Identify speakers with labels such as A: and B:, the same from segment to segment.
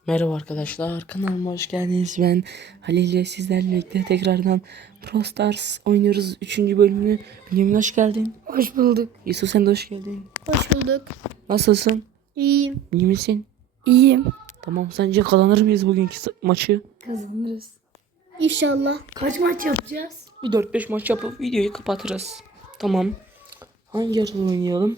A: Merhaba arkadaşlar, kanalıma hoş geldiniz. Ben Halil ile sizlerle birlikte tekrardan Brawl Stars oynuyoruz. 3. bölümünü. Bölümüne hoş geldin.
B: Hoş bulduk.
A: Yusuf, sen de hoş geldin.
B: Hoş bulduk.
A: Nasılsın?
B: İyiyim.
A: İyi misin?
B: İyiyim.
A: Tamam, sence kazanır mıyız bugünkü maçı?
B: Kazanırız. İnşallah. Kaç maç yapacağız?
A: Bir 4-5 maç yapıp videoyu kapatırız. Tamam. Hangi haritada oynayalım?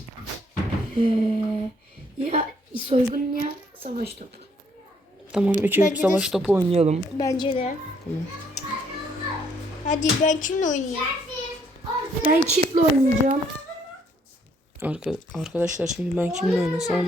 B: Ya soygun ya savaş topu.
A: Tamam, 3'e 3 savaş topu oynayalım.
C: Bence de.
A: Tamam.
C: Hadi ben kimle oynayayım?
B: Ben çitle oynayacağım.
A: Arkadaşlar, şimdi ben kimle oynasam?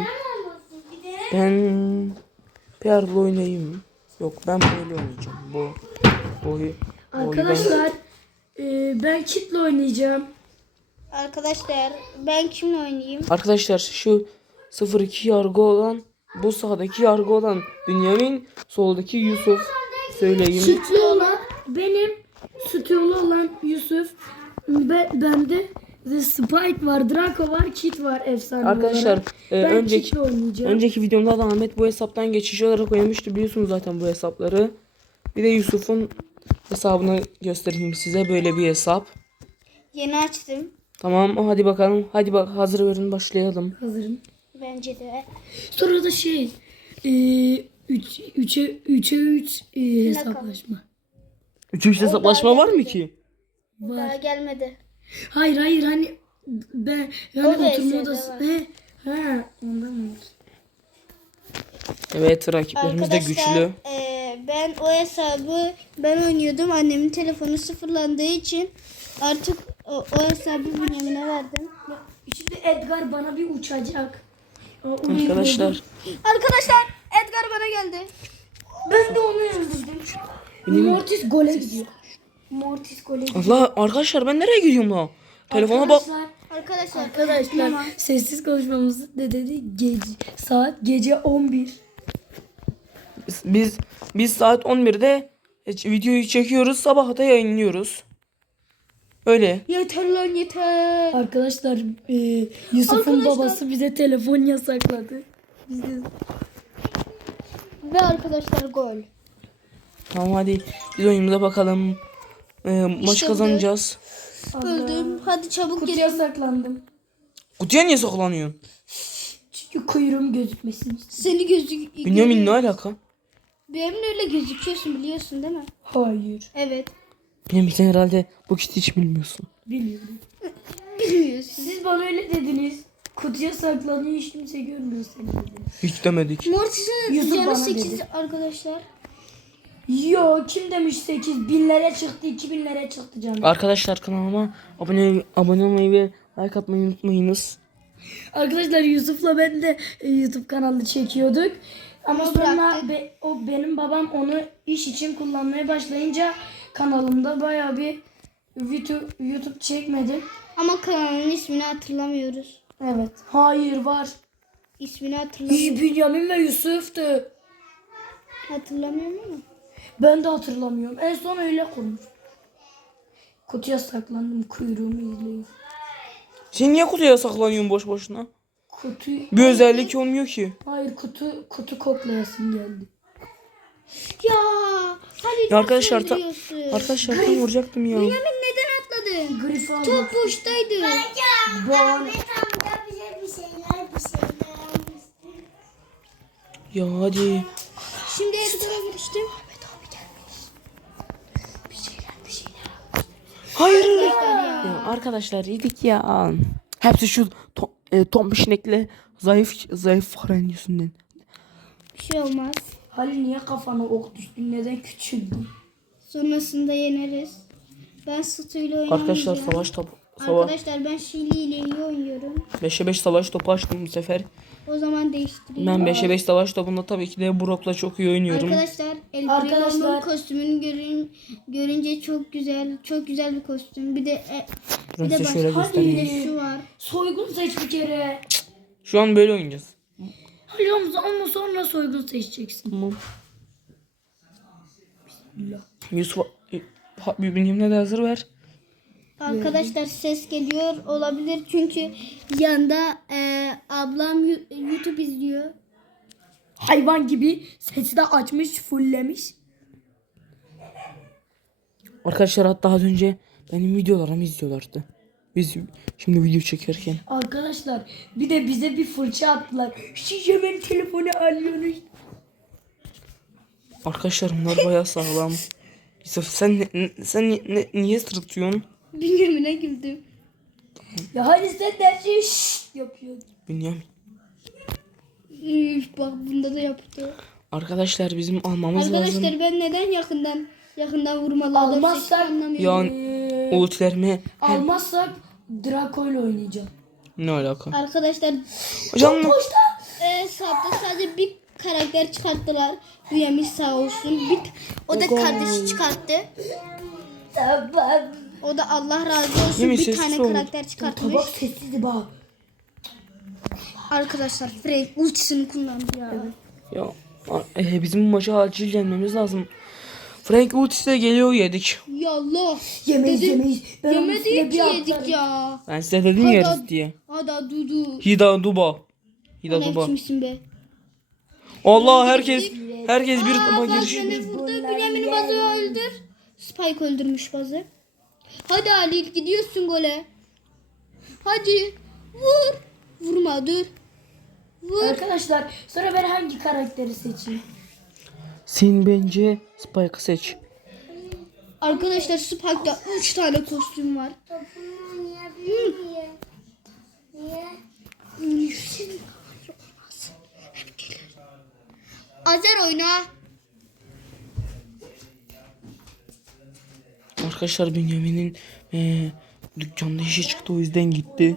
A: Ben Pierre'la oynayayım. Yok, ben böyle oynayacağım. Boyu
B: Arkadaşlar ben çitle oynayacağım.
C: Arkadaşlar ben kimle oynayayım?
A: Arkadaşlar, şu 02 yargı olan, bu sağdaki yargı olan Bünyamin, soldaki Yusuf. Söyleyeyim.
B: Sütlü olan benim, sütüylü olan Yusuf. Bende The Spite var, Draco var, Kit var efsane
A: Arkadaşlar,
B: olarak. Ben çitle oynayacağım.
A: önceki videomda da Ahmet bu hesaptan geçiş olarak oynamıştı, biliyorsunuz zaten bu hesapları. Bir de Yusuf'un hesabını göstereyim size, böyle bir hesap.
C: Yeni açtım.
A: Tamam, hadi bakalım. Hadi bak, hazır verin, başlayalım.
B: Hazırım.
C: Bence de.
B: Sonra da 3'e 3 hesaplaşma.
A: 3. hesaplaşma var mı ki?
C: Daha gelmedi.
B: Hayır hani ben yani
C: O
B: oturma
C: VS'de
B: odası.
C: var.
B: He ondan mı?
A: Evet, rakiplerimiz de güçlü.
C: Ben o hesabı ben oynuyordum. Annemin telefonu sıfırlandığı için artık o hesabı Bünyamin'e verdim.
B: Şimdi Edgar bana bir uçacak.
A: Arkadaşlar,
C: Arkadaşlar Edgar bana geldi.
B: Ben de onu öldürdüm. Mortis gole gidiyor. Mortis gole gidiyor.
A: Allah, arkadaşlar ben nereye gidiyorum lan? Telefona bak.
C: Arkadaşlar
B: Sessiz konuşmamızı da dedi saat gece 11.
A: Biz saat 11'de videoyu çekiyoruz, sabah da yayınlıyoruz. Öyle.
C: yeter lan yeter.
B: Arkadaşlar Yusuf'un babası bize telefon yasakladı. Biz de
C: Ve arkadaşlar gol.
A: Tamam, hadi biz oyunumuza bakalım. Maç
C: İşte
A: kazanacağız.
C: Öldüm. Hadi çabuk
B: kutuya
C: gelin.
B: saklandım.
A: Kutuya niye saklanıyorsun?
B: Çünkü kuyruğum gözükmesin istedim.
C: Seni
A: Bünyamin, ne alaka?
C: Benimle öyle gözüküyorsun biliyorsun değil mi?
B: Hayır.
C: Evet.
A: Bünyamin, sen herhalde bu kiti hiç bilmiyorsun.
B: Biliyorum.
C: Bilmiyorsun.
B: Siz bana öyle dediniz. Kutuya saklanıyor, hiç kimse görmüyor seni dediniz.
A: Hiç demedik.
C: Mortis'in
B: Yusuf
C: canı
B: bana
C: 8
B: dedi.
C: arkadaşlar.
B: Yo, kim demiş 8 binlere çıktı, 2000'lere çıktı canım.
A: Arkadaşlar, kanalıma abone olmayı ve like atmayı unutmayınız.
B: Arkadaşlar Yusuf'la ben de YouTube kanalı çekiyorduk. Ama
C: Ama
B: sonra
C: bıraktık.
B: benim babam onu iş için kullanmaya başlayınca kanalımda bayağı bir YouTube çekmedim.
C: Ama kanalın ismini hatırlamıyoruz.
B: Evet. Hayır var.
C: İsmini hatırlamıyorum.
B: Bünyamin ve Yusuf'tu.
C: Hatırlamıyorum ama.
B: Ben de hatırlamıyorum. En son öyle konuş. Kutuya saklandım, kuyruğumu izleyin.
A: Sen niye kutuya saklanıyorsun boş boşuna?
B: Kutu
A: Bir özellik olmuyor ki.
B: Hayır, kutu koklayasım geldi.
C: Ya Halil
A: Ya arkadaşlar,
C: nasıl öldürüyorsun?
A: arkadaşlar tam vuracaktım ya.
C: Bünyamin neden atladın?
B: Grif aldım.
C: Top boştaydı.
A: Ya hadi.
C: Şimdi Edgar'a geçtim.
A: Hayır. Ya arkadaşlar, yedik ya. Hepsi şu tombişnekle zayıf faren yüzünden.
C: Bir şey olmaz.
B: Halil niye kafana ok düştü? Neden küçüldün?
C: Sonrasında yeneriz. Ben Stu'yla oynamayacağım.
A: Arkadaşlar, savaş topu.
C: Arkadaşlar ben Şili ile iyi oynuyorum.
A: 5'e 5 savaş topu açtım bu sefer.
C: O zaman değiştireyim.
A: Ben 5'e 5 savaş topunda tabii ki de Brock'la çok iyi oynuyorum.
C: Arkadaşlar El
B: Arkadaşlar-
C: Primo'nun kostümünü görünce çok güzel bir kostüm. Bir de
A: Ben size
C: başka
A: şöyle
C: bir
A: göstereyim.
C: de şu var.
B: Soygun seç bir kere.
A: Şu an böyle oynayacağız.
B: Halil ama sonra soygun seçeceksin.
A: Tamam. Yusuf, birbirine de hazır ver.
C: Arkadaşlar ses geliyor olabilir çünkü yanda ablam YouTube izliyor.
B: hayvan gibi sesi de açmış, fulllemiş.
A: Arkadaşlar hatta az önce benim videolarımı izliyorlardı. Biz şimdi video çekerken.
B: Arkadaşlar bir de bize bir fırça attılar. Şişe benim telefonu alıyorsunuz.
A: Arkadaşlar bunlar bayağı sağlam. Yusuf niye sırıtıyorsun?
C: Bünyamin'e güldüm.
B: Ya hani sen de her şeyi şşş yapıyorsun.
A: Bünyamin.
C: Üf, bak bunda da yaptı.
A: Arkadaşlar bizim almamız
C: Arkadaşlar
A: lazım.
C: ben neden yakından vurmalı adam
B: Almazsak-
C: seçtiğimi anlamıyorum.
A: Yani ultilerimi
B: Almazsak Draco ile oynayacağım.
A: ne alaka?
C: Arkadaşlar
A: Hocam
C: hesapta sadece bir karakter çıkarttılar. Bünyamin sağ olsun. O da kardeşi çıkarttı.
B: Tamam.
C: O da Allah razı olsun
A: Yemin
C: bir
A: sessiz
C: tane
A: ol.
C: karakter çıkartmış.
B: Tabak sessizdi bak.
C: Arkadaşlar Frank ultisini kullandı ya.
A: bizim bu maça acil gelmemiz lazım. Frank ultisi de geliyor yedik.
C: Yallah.
B: Yemeyiz
C: Dedim,
B: yemeyiz. Ben onun üstüne
C: Yemedik
B: bir
C: yedik
B: atlarım.
C: ya.
A: Ben size dedim
C: Hadi
A: yeriz
C: hadi.
A: diye.
C: Hadi Dudu.
A: Hida Duba. Hida
C: Ne
A: Duba.
C: biçimsin be?
A: Allah herkes bir topa
C: Bak
A: girişiyor.
C: beni vurdu. Bünyamin'i Bazı'yı öldür. Spike öldürmüş Bazı. Hadi Ali gidiyorsun gole. Hadi. Vur. Vurma dur. Vur.
B: Arkadaşlar sonra ben hangi karakteri seçeyim?
A: Sen bence Spike'ı seç.
C: Arkadaşlar Spike'da 3 tane kostüm var. Azer oyna.
A: Arkadaşlar Bünyamin'in dükkanda işi çıktı, o yüzden gitti.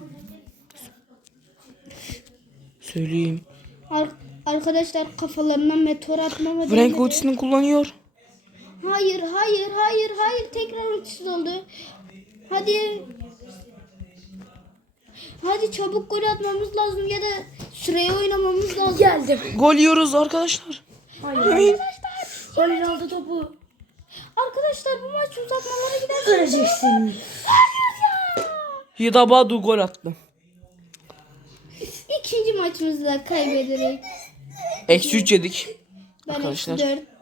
A: Söyleyeyim.
C: Arkadaşlar kafalarına meteor atmama
A: Frank
C: denedi.
A: ultisini kullanıyor.
C: Hayır. Tekrar ultisiz oldu. Hadi. Hadi çabuk gol atmamız lazım ya da süreye oynamamız lazım.
B: Geldim.
A: Gol yiyoruz arkadaşlar.
B: Hayır. Halil aldı topu.
C: Arkadaşlar bu maç uzatmalara giderse
B: Öleceksin.
A: Hida Badu gol attı.
C: ikinci maçımızı da kaybederek.
A: Eksi 3 yedik.
C: Ben
A: Arkadaşlar.
C: eksi 4.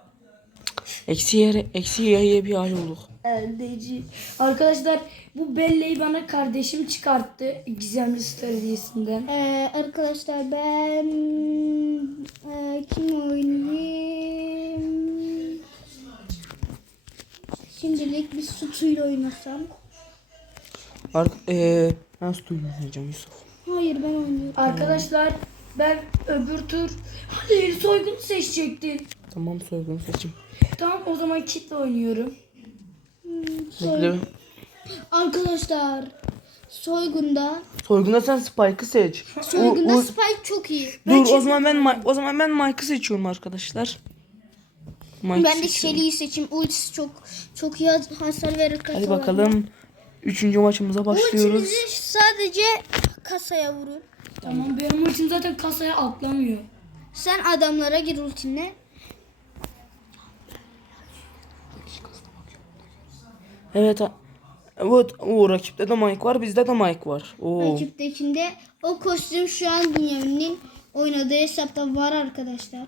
A: Eksi y'ye bir hal olduk.
B: Eldeci. Arkadaşlar bu Belle'yi bana kardeşim çıkarttı. Gizemli Stradiyesi'nden.
C: Arkadaşlar ben kim oynayayım? Şimdilik bir Sutu'yla oynasam.
A: Nasıl duymayacağım Yusuf?
C: Hayır ben oynuyorum.
B: Arkadaşlar ben öbür tur Halil soygun seçecektin.
A: Tamam, soygun seçim.
B: Tamam o zaman kitle oynuyorum.
A: Bekle.
C: Arkadaşlar soygunda
A: Soygunda sen Spike'ı seç.
C: soygunda Spike çok iyi.
A: Dur, o zaman ben Mike'ı seçiyorum arkadaşlar. Mike'ı
C: Ben de
A: seçiyorum.
C: Shelly'yi seçeyim. Ultisi çok iyi hasar verir kasaya.
A: Hadi bakalım. 3. maçımıza başlıyoruz.
C: Ultimizi sadece kasaya vurur.
B: Tamam benim ultim zaten kasaya atlamıyor.
C: Sen adamlara gir ultinle.
A: Evet. Evet, o rakipte de Mike var, bizde de Mike var. Oo.
C: Rakiptekinde o kostüm şu an Bünyamin'in oynadığı hesapta var arkadaşlar.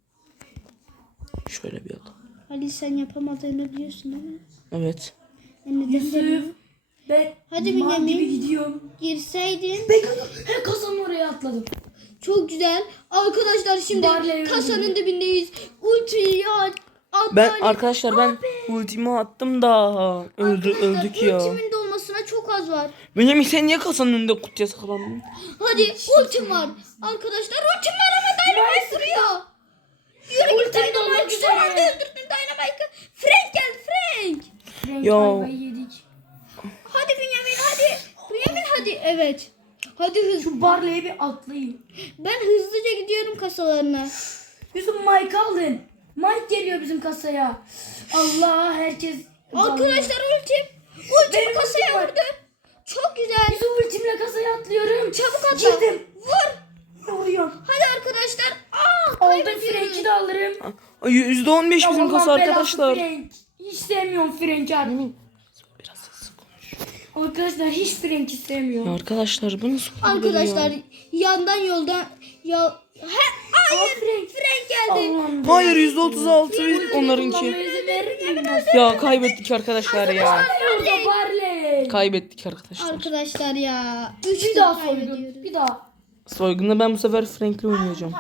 A: Şöyle bir adam.
C: Halil sen yapamadığını biliyorsun değil mi?
A: Evet.
C: Ben neden demiyorum?
B: Ben
C: Hadi
B: mal
C: Bünyamin.
B: gibi gidiyorum.
C: Girseydin.
B: Ben he kasanın oraya atladım.
C: Çok güzel. Arkadaşlar şimdi
B: Barley
C: kasanın dibindeyiz. Ultiyi at.
A: Ben arkadaşlar ben ultimi attım da öldük ya.
C: Ultimin dolmasına çok az var.
A: Benim sen niye kasanın önünde kutuya saklandın?
C: Hadi ultim var. Arkadaşlar ultim var ama Dynamite duruyor. Yürü git Dynamite. Şu anda öldürdün Dynamite'ı. Frank geldi Frank.
B: Frank
A: Ya.
B: ayvayı yedik.
C: Hadi Bünyamin hadi. Bünyamin hadi. Evet. Hadi hızlı.
B: Şu Barley'e bir atlayayım.
C: Ben hızlıca gidiyorum kasalarına.
B: Yusuf Mike aldın. Mike geliyor bizim kasaya. Allah herkes.
C: Arkadaşlar ultim. Ultim
B: Benim
C: kasaya
B: ultim var.
C: vurdu. Çok güzel.
B: Yusuf ultimle kasaya atlıyorum.
C: Çabuk atla.
B: Girdim.
C: Vur.
B: Vuruyorum.
C: Hadi arkadaşlar.
B: Aldım
C: Kaybediyoruz.
B: Frank'i de alırım.
A: %15 bizim
B: Allah'ın
A: kasa
B: belası
A: arkadaşlar.
B: Frank. Hiç sevmiyorum Frank'i abi.
A: Biraz hızlı konuş.
B: Arkadaşlar hiç Frank'i
A: Ya
B: sevmiyorum.
A: arkadaşlar bu nasıl olabilir
C: Arkadaşlar
A: ya?
C: yandan yoldan ya he Frank geldi.
B: Allah'ım.
A: Hayır, %36 onlarınki.
B: Kullanmaya verir miyim ben?
A: Ya kaybettik arkadaşlar ya.
B: Orada Barley.
A: Kaybettik arkadaşlar.
C: Arkadaşlar ya.
B: Bir daha soygun. Bir daha.
A: Soygunda ben bu sefer Frank'le oynayacağım.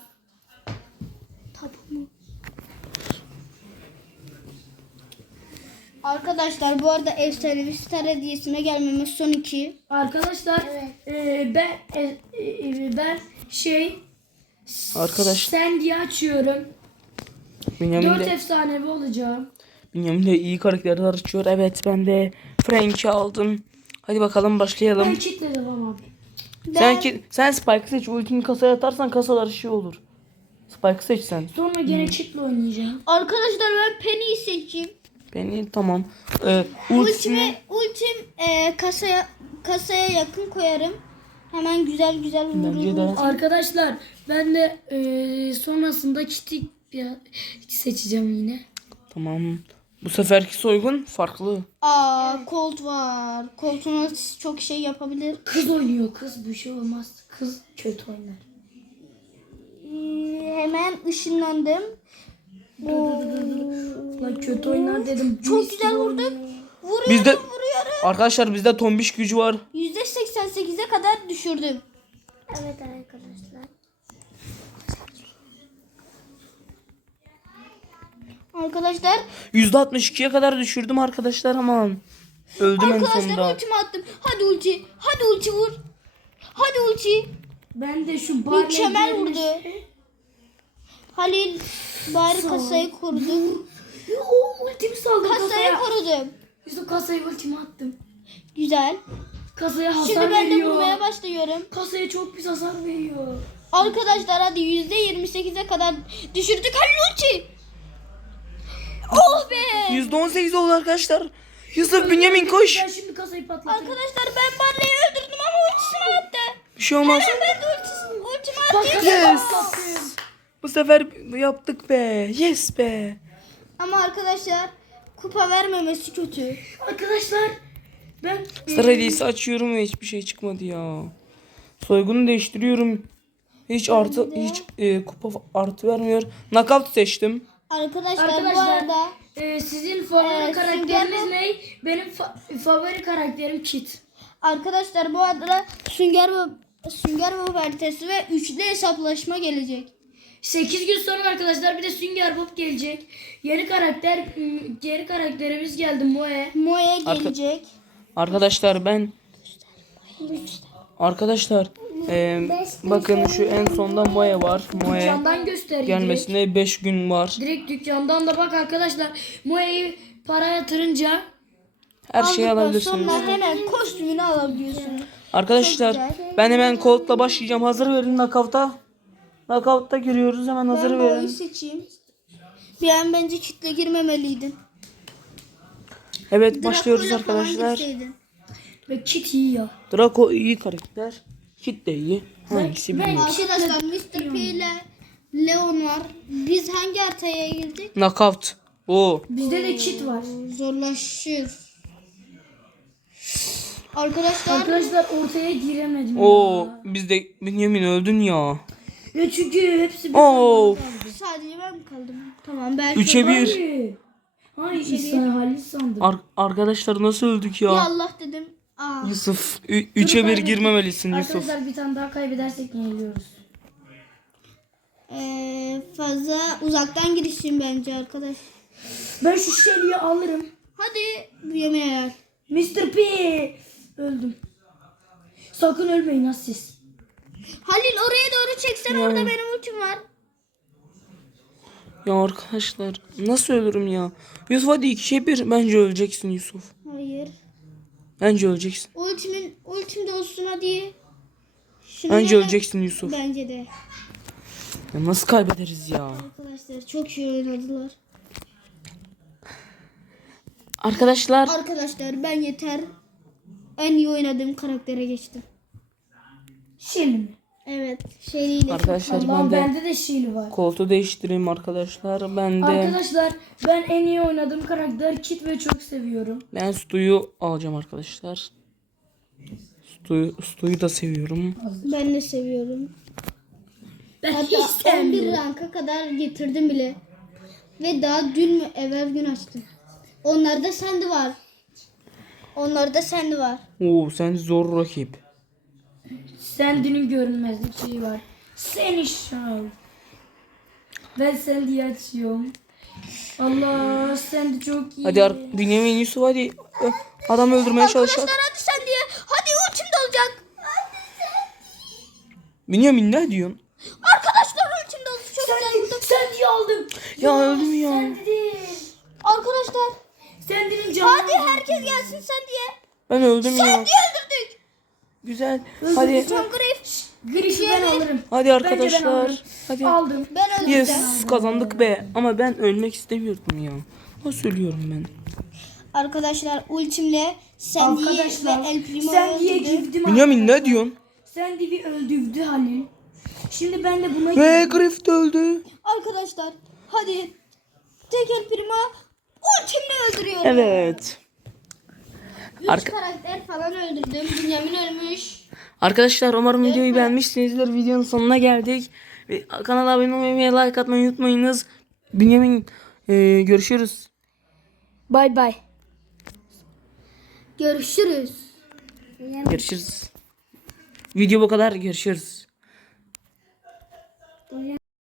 C: Arkadaşlar bu arada efsanevi star hediyesine gelmemiz son 2.
B: Arkadaşlar ben
A: Arkadaş
B: Sandy'yi açıyorum. 4
A: Bünyamin de,
B: efsanevi olacağım.
A: Bünyamin de iyi karakterler açıyor. Evet, ben de Frank'i aldım. Hadi bakalım başlayalım.
B: Ben kitledim ama.
A: Sen Spike'ı seç. Ultini kasaya atarsan kasalar şey olur. Spike'ı seç sen.
B: Sonra gene çitle oynayacağım.
C: Arkadaşlar ben Penny'yi seçeyim.
A: Beni tamam. Ultisini
C: Ultim kasaya yakın koyarım. Hemen güzel
A: bence de.
C: vururuz.
B: Arkadaşlar ben de sonrasında kiti seçeceğim yine.
A: Tamam. Bu seferki soygun farklı.
C: Colt var. Colt'un çok şey yapabilir.
B: Kız oynuyor, kız bir şey olmaz. Kız kötü oynar.
C: Hemen ışınlandım.
B: Lan kötü oynar dedim.
C: Çok
B: Mis
C: güzel
B: gibi
C: vurduk.
B: oynuyor.
A: Bizde arkadaşlar bizde tombiş gücü var.
C: %88'e kadar düşürdüm.
B: Evet arkadaşlar.
C: Arkadaşlar
A: %62'ye kadar düşürdüm arkadaşlar, aman. Öldüm en
C: Arkadaşlar
A: sonunda.
C: ultimi attım. Hadi ulti. Hadi ulti vur. Hadi ulti.
B: Ben de şu Barley
C: Mükemmel
B: diye bir
C: vurdu.
B: şey-
C: Halil bari kasayı korudu.
B: O ultimi saldım
C: Kasayı
B: kasaya.
C: korudum.
B: Yusuf kasayı ultimi attım.
C: Güzel.
B: Kasaya hasar
C: Şimdi ben de
B: veriyor.
C: vurmaya başlıyorum.
B: Kasaya çok pis hasar veriyor.
C: Arkadaşlar hadi %28'e kadar düşürdük. Halil ulti. Oh be.
A: %18 oldu arkadaşlar. Yusuf, Bünyamin koş.
B: Ben şimdi kasayı patlatayım.
C: Arkadaşlar ben Barley'i öldürdüm ama ultisini attı.
A: Bir şey olmaz.
C: Ben de ultimi
B: Bak
C: attım.
B: kasayı
A: Yes.
B: patlattım.
A: Bu sefer yaptık be. Yes be.
C: Ama arkadaşlar kupa vermemesi kötü.
B: Arkadaşlar ben
A: Star hediyesi açıyorum ve hiçbir şey çıkmadı ya. Soygunu değiştiriyorum. Hiç kupa artı vermiyor. Knockout seçtim.
C: Arkadaşlar, bu
B: Arkadaşlar,
C: arada
B: sizin favori karakteriniz
C: Sünger
B: ne? Benim favori karakterim Kit.
C: arkadaşlar bu arada Sünger Bob haritası ve üçlü hesaplaşma gelecek.
B: 8 gün sonra arkadaşlar bir de Sünger Bob gelecek. Yeni karakterimiz geldi Moe.
C: Moe gelecek.
A: Arkadaşlar bakın şu en sonda Moe var. Moe
B: Dükkandan gösterecek.
A: gelmesine 5 gün var.
B: Direkt dükkandan da bak arkadaşlar. Moe'yi para yatırınca
A: Her şeyi
C: Aldıktan
A: alabilirsiniz.
C: sonra hemen kostümünü alabiliyorsunuz.
A: Arkadaşlar
C: Çok güzel.
A: ben hemen Colt'la başlayacağım. Hazır verin knockout'a. Knockout'ta giriyoruz, hemen hazır
C: Ben Moe'yi
A: verin.
C: seçeyim. Bir an bence kitle girmemeliydin.
A: Evet, başlıyoruz
C: Draco'yla falan
A: arkadaşlar.
C: girseydin.
B: ve Kit iyi ya.
A: Draco iyi karakter. Kit de iyi. Hangisi
B: ben-
A: bilmiyorum.
C: Arkadaşlar Mr. P ile Leon var. Biz hangi haritaya girdik?
A: Knockout. Oo.
B: Bizde de Kit var.
C: Zorlaşır. Arkadaşlar
B: Arkadaşlar ortaya giremedim
A: Oo,
B: ya.
A: bizde Bünyamin öldün ya.
B: Ya çünkü hepsi bir
A: Oo.
C: sadece ben mi kaldım? Tamam belki.
A: 3'e 1.
B: Hayır İhsan Halil sandım.
A: Arkadaşlar nasıl öldük
C: Ya
A: ya?
C: Allah dedim.
A: Yusuf 3'e 1 girmemelisin Yusuf.
B: Arkadaşlar bir tane daha kaybedersek yeniliyoruz.
C: Fazla uzaktan girişim bence arkadaş.
B: Ben şu Shelly'yi alırım.
C: Hadi yemin eder.
B: Mr. P. Öldüm. Sakın ölmeyin ha siz.
C: Halil oraya doğru çeksen orada benim ultim var.
A: Ya arkadaşlar nasıl ölürüm ya? Yusuf hadi 2'ye 1, bence öleceksin Yusuf.
C: Hayır.
A: Bence öleceksin.
C: Ultim de olsun hadi. Şunu
A: Bence
C: hemen-
A: öleceksin Yusuf.
C: Bence de.
A: Ya nasıl kaybederiz ya?
C: Arkadaşlar çok iyi oynadılar. Arkadaşlar ben yeter. En iyi oynadığım karaktere geçtim.
B: Shelly mi?
C: Evet. Şeyiyle.
A: Arkadaşlar
B: Allah'ım
A: ben de
B: bende de Shelly var.
A: koltuğu değiştireyim arkadaşlar. Ben
B: Arkadaşlar ben en iyi oynadığım karakter Kit ve çok seviyorum.
A: Stu'yu alacağım arkadaşlar. Stu'yu da seviyorum.
C: Ben de seviyorum.
B: Ben hiç
C: Hatta 11
B: sevmiyorum.
C: ranka kadar getirdim bile. Ve daha dün mü evvel gün açtım. Onlarda sendi var. Onlarda sendi var.
A: Oo sen zor rakip.
B: Sandy'nin görünmezlik şeyi var. Seni şal. Ben Sandy'yi açıyorum. Allah Sandy çok iyi.
A: Hadi Bünyamin Yusuf hadi. Adam öldürmeye çalışacak.
C: Arkadaşlar hadi sen diye. Hadi ultim de olacak.
A: Bünyamin ne diyorsun?
C: Arkadaşlar ultim de oldu. Çok güzel vurdum.
B: Sandy'yi aldım.
A: Ya öldüm ya.
B: Sandy değil.
C: Arkadaşlar
B: Sandy'nin canı.
C: hadi herkes gelsin sen diye.
A: Ben öldüm ya.
C: Sen diye öldürdük.
A: Güzel. Hadi.
C: Son Griff.
B: Griff'i ben alırım.
A: Hadi
B: Bence ben
A: arkadaşlar.
B: alırım.
A: Hadi.
B: Aldım.
C: Ben öldürdüm.
A: Yes kazandık be. Ama ben ölmek istemiyordum ya. Nasıl ölüyorum ben?
C: Arkadaşlar ultimle Sandy'yi ve
B: Arkadaşlar
C: El Primo'yu
B: Sandy'ye
C: öldürdüm.
B: girdim.
A: Bünyamin ne diyorsun?
B: Sandy'yi öldürdü Halil. Şimdi ben de buna
A: Ve
B: girdim.
A: Griff de öldü.
C: Arkadaşlar hadi tek El Primo ultimle öldürüyorum.
A: Evet.
C: 3 karakter falan öldürdüm. Bünyamin ölmüş.
A: Arkadaşlar umarım videoyu beğenmişsinizdir. Videonun sonuna geldik. Ve kanala abone olmayı ve like atmayı unutmayınız. Bünyamin görüşürüz.
B: Bay bay.
C: Görüşürüz.
A: Görüşürüz. Video bu kadar. Görüşürüz.